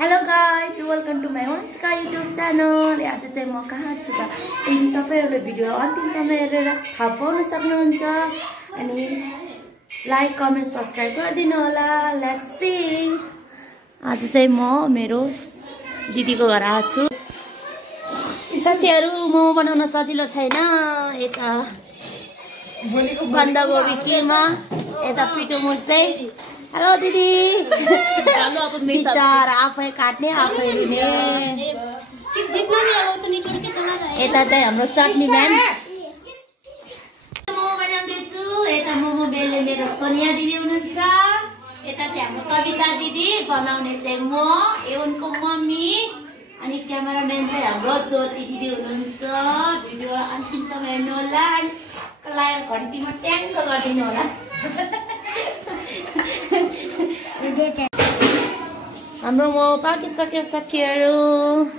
Hello guys, welcome to my वन्सका YouTube channel. आज चाहिँ म कहाँ छु त तपाईहरुले भिडियो अन्तिमसम्म हेरेर थाहा पाउन सक्नुहुन्छ। अनि लाइक कमेन्ट सब्स्क्राइब गरिदिनु होला। Let's see. आज चाहिँ म मेरो दिदीको घर आएको छु। साथीहरु, मोमो बनाउन सजिलो छैन। यता बन्दागोबी किमा, यता पिठो मुस्दै। हेलो दिदी। बिचार आफै काट्ने आफै लिने। यता चाहिँ हाम्रो चटनी म्याम। मोमो बनाउँदैछु। यता मोमो बेल्ने मेरो सोनिया दिदी हुनुहुन्छ। यता चाहिँ हाम्रो कविता दिदी, बनाउने चाहिँ म, उनको मम्मी। अनि क्यामेराम्यान चाहिँ हाम्रो ज्योति दिदी हुनुहुन्छ। भिडियो अन्तिमसम्म हेर्नु होला। लाइभ घन्टीमा ट्याङ्क गरिदिनु होला। हाम्रो मोमो पाकिसक्यो साथीहरु।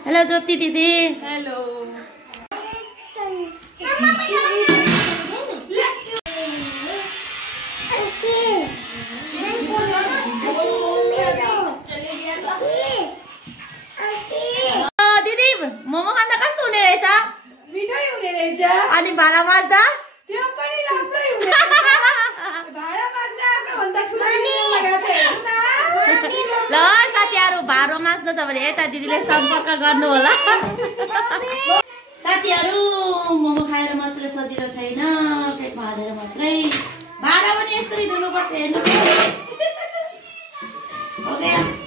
हेलो ज्योति दिदी। हेलो। दिदी, मोमो खाँदा कस्तो हुने रहेछ? मिठै हुने रहेछ। अनि भाडा मार्दा त्यो पनि राम्रै हुने रहेछ। भाडा मार्दा आफ्नो भन्दा ठुलो लगाएको छ हेर्नु न। ल साथीहरु, भाडा मास्न छ भने यता दिदीले सम्पर्क गर्नु होला। साथीहरु, मोमो खाएर मात्र सजिलो छैन, पेटमा हालेर मात्रै। भाडा पनि यसरी धुनुपर्छ हेर्नु। ओके।